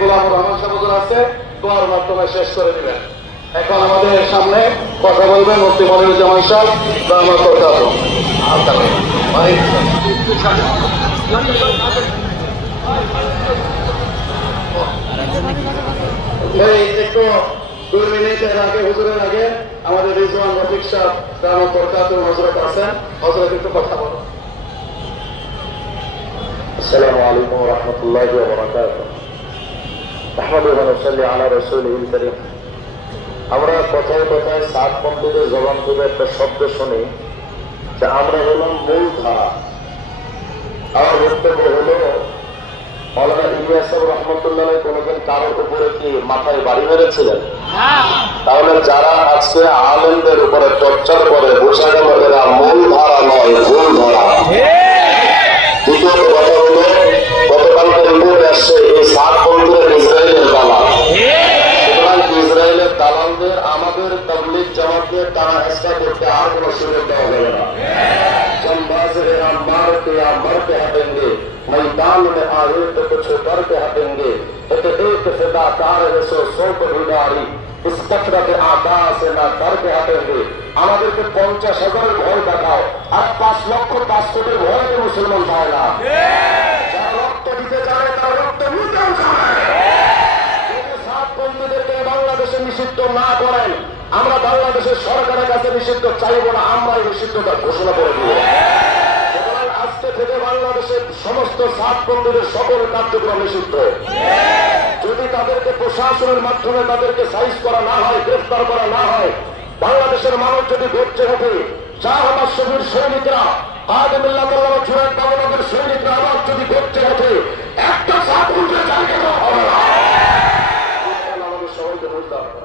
গোলামুর রহমান সাহেব হুজুর আছে, দোয়ার মাধ্যমে শেষ করে দিবেন। এখন আমাদের সামনে কথা বলবেন মুফতি মনিরুজ্জামান সাহেব, দামাত বরকাতুহু। একটু 2 মিনিটের আগে হুজুরের আগে আমাদের রিজওয়ান রফিক সাহেব দামাত বরকাতুহু হযরত আছেন, হযরত একটু কথা বলুন। السلام عليكم ورحمة الله وبركاته. نحمده ونصلي على رسوله الكريم. আমরা কথায় কথায় সাতপন্থীদের জবান থেকে একটা শব্দ শুনি যে আমরা হলাম মূল ধারা। আমার বক্তব্য হলো মৌলানা ইলিয়াস রহমতুল্লাহ কোনদিন কারোর উপরে কি মাথায় বাড়ি মেরেছিলেন? তাহলে যারা আজকে আলেমদের উপরে টর্চার করে বোঝা গেল এরা মূল ধারা নয়, ভুল ধারা। দ্বিতীয়ত কথা হলো গতকালকে রিপোর্ট আসছে এই সাতপন্থীরা ইসরায়েলের দালাল। সুতরাং ইসরায়েলের দালালদের আমাদের তাবলীগ জামাতকে টানা হেঁচড়া করতে আর কোনো সুযোগ দেওয়া যাবে না। मरते हटेंगे मैदान में आए तो कुछ करके हटेंगे एक फिदाकार है सो पर भिडारी इस कथरत आकाश से ना करके हटेंगे। আমাদেরকে 50,000 ভয় দেখাও আর 5 লক্ষ 5 কোটির ভয়ে মুসলমান পায় না। যারা রক্ত দিতে চায় তারা রক্ত মুখেও খায়। যদি সাতপন্থীদেরকে বাংলাদেশে নিষিদ্ধ না করেন আমরা বাংলাদেশের সরকারের কাছে নিষিদ্ধ চাইব না, আমরাই নিষিদ্ধতা ঘোষণা করে দিব। আজকে থেকে বাংলাদেশের সমস্ত সাতপন্থীদের সকল কার্যক্রম নিষিদ্ধ। যদি তাদেরকে প্রশাসনের মাধ্যমে তাদেরকে সাইজ করা না হয়, গ্রেফতার করা না হয়, বাংলাদেশের মানুষ যদি গর্জে ওঠে, শাহবাজ শফির সৈনিকরা আদমুল্লাহ চূড়ান্ত আমাদের সৈনিকরা আবার যদি গর্জে ওঠে, একটা সাতপন্থীর জায়গা হবে না। আমাদের সবাইকে বুঝতে হবে।